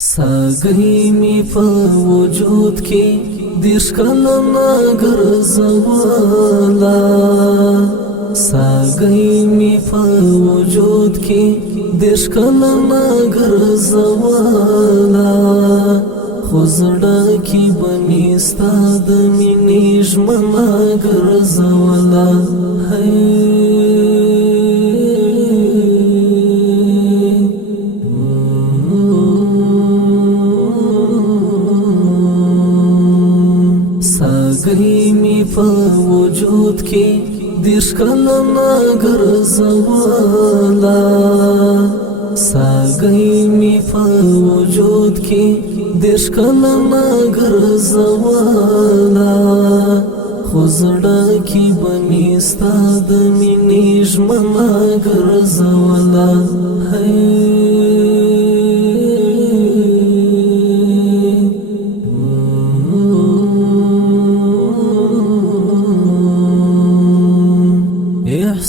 ساگی می په وجود کی دیش کلنا گرزوالا ساگی می په وجود کی دیش کلنا گرزوالا خوزڑا کی بمیستا دمینی جمنا گرزوالا ساگی می په وجود کی دیش کلنا گرزوالا ساگی می په وجود کی دیش کلنا گرزوالا خوزڑا کی بمیستا دمینی جمنا گرزوالا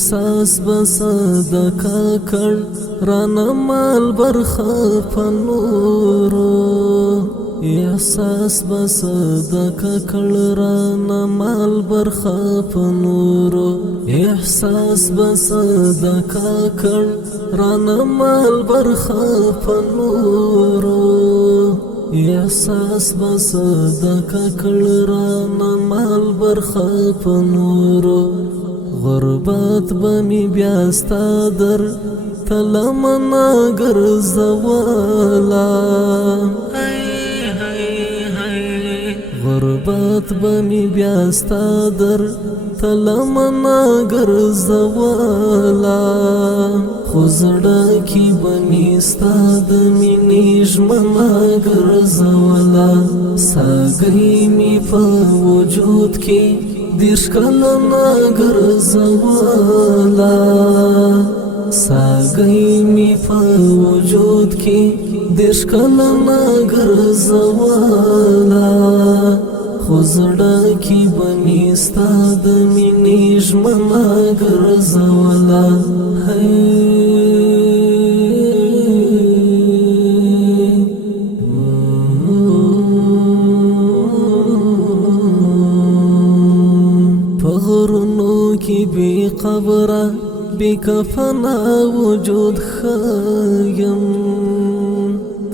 احساس بصدقه کړ رانا مال برخه پنورو احساس بصدقه کړ رانا مال برخه پنورو احساس بصدقه کړ رانا مال برخه پنورو احساس بصدقه کړ رانا مال برخه پنورو غربت بمی بیاستا در تلمنا گرزوالا غربت بمی بیاستا در تلمنا گرزوالا خوزڑا کی بمیستا دمینی جمنا گرزوالا ساگی می په وجود کی دیش کلنا گرزوالا ساگی می په وجود کی دیش کلنا گرزوالا خوزڑا کی بمیستا دمینی جمنا گرزوالا غرونو کی بی قبر بی کفنا وجود خیم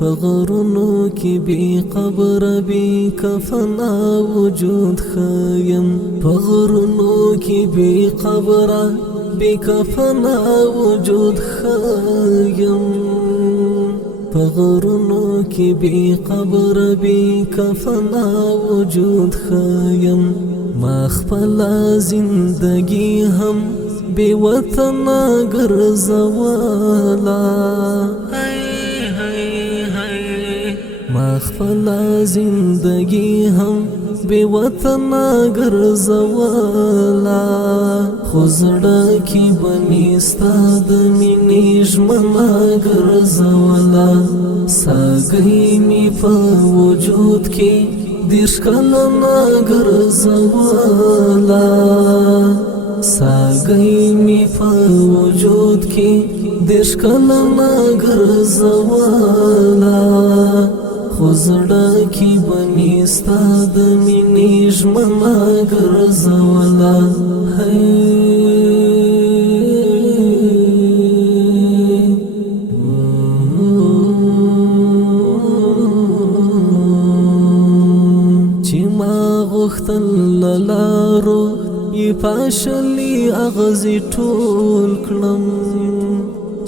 غرونو کی بی قبر بی کفنا وجود خیم غرونو کی بی قبر بی کفنا وجود خیم غرونو کی بی قبر بی کفنا وجود خیم ما خپلا زندگی هم بی وطن گرزوالا ما خپلا زندگی هم بی وطن گرزوالا خوزڑا کی بمیستا دمینی جمنا گرزوالا ساگی می په وجود کی دیش کلنا گرزوالا ساگی می په وجود کی دیش کلنا گرزوالا خوزڑا کی بمیستا دمینی جمنا گرزوالا غختل لارو ی پاشلی اغزی ټول کړم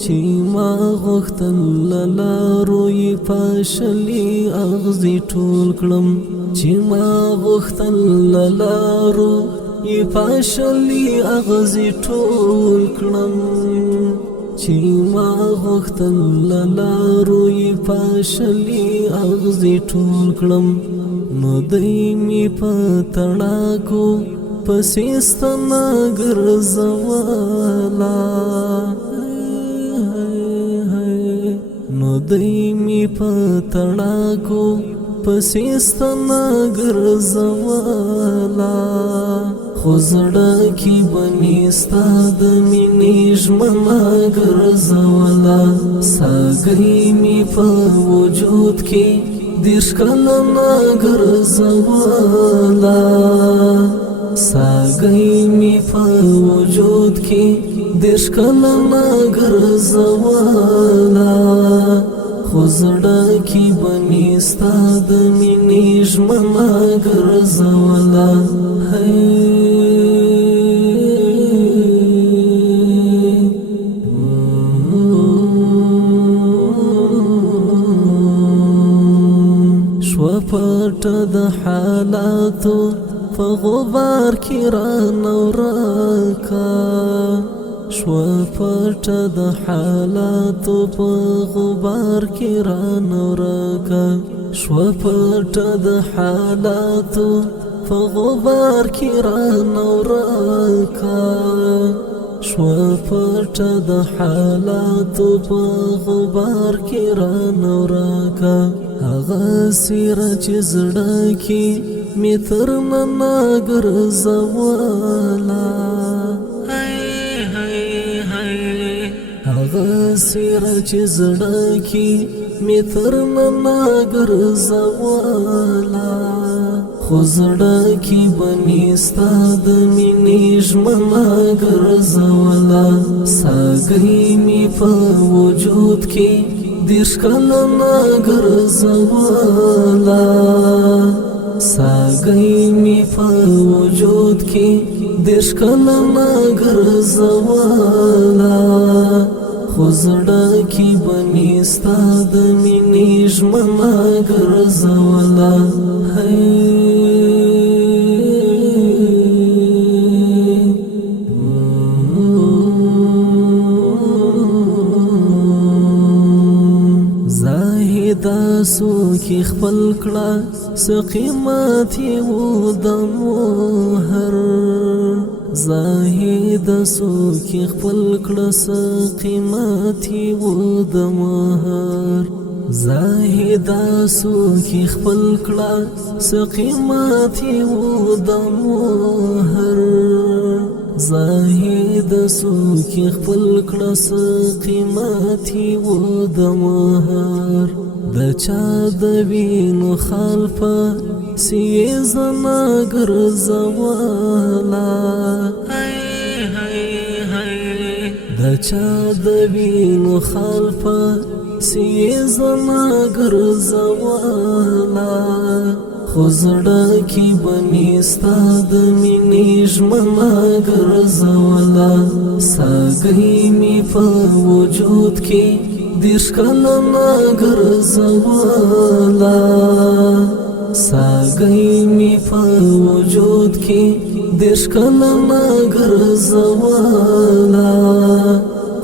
چې ما غختل لارو ی پاشلی اغزی ټول کړم چې ما غختل لارو ی پاشلی اغزی ټول کړم چې ما غختل لارو ی پاشلی اغزی ټول کړم نو دای می پتړاکو پسیستنا گرزوالا نو دای می پتړاکو پسیستنا گرزوالا خو زړه کې به مې ستا د مینې ژمنه ګرځوله ساګۍ مې په وجود کې دېرش کلنه ګرځوله ساګۍ مې په وجود کې دېرش کلنه ګرځوله خو زړه کې به مې ستا د مینې ژمنه ګرځوله شوه پټه د حالاتو په غبار کې رانه ورکه شوه پټه د حالاتو په غبار کې رانه ورکه شوه پټه د حالاتو په غبار کې رانه ورکه شوه پټه د حالاتو په غبار کې رانه ورکه هغه څیره چې زړه کې مې تر ننه ګرځوله هغه څیره چې زړه کې مې تر ننه ګرځوله خو زړه کې به مې ستا د مینې ژمنه ګرځوله ساګۍ مې په وجود کې دېرش کلنه ګرځوله ساګۍ مې په وجود کې دېرش کلنه ګرځوله خو زړه کې به مې ستا د مینې ژمنه ګرځوله زاهده څوکې خپل کړه څه قیمت یې و د مهر زاهده څوکې خپل کړه څه قیمت یې و د مهر زاهده څوکې خپل کړه څه قیمت یې و د مهر زاهده څوکې خپل کړه څه قیمت یې و د مهر د چا د وینو خال په سیې زنه ګرځوله د چا د وینو خال په سیې زنه ګرځوله خو زړه کې به مې ستا د مینې ژمنه ګرځوله ساګۍ مې په وجود کې دېرش کلنه ګرځوله ساګۍ مې په وجود کې دېرش کلنه ګرځوله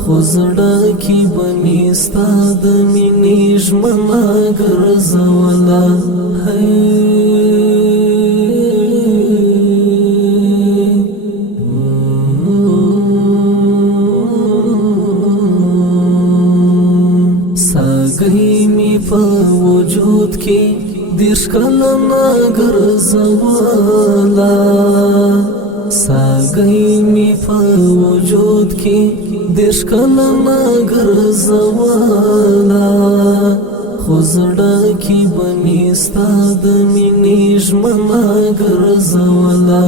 خو زړه کې به مې ستا د مینې ژمنه ګرځوله ساګۍ مې په وجود کې دېرش کلنه ګرځوله ساګۍ مې په وجود کې دېرش کلنه ګرځوله خو زړه کې به مې ستا د مینې ژمنه ګرځوله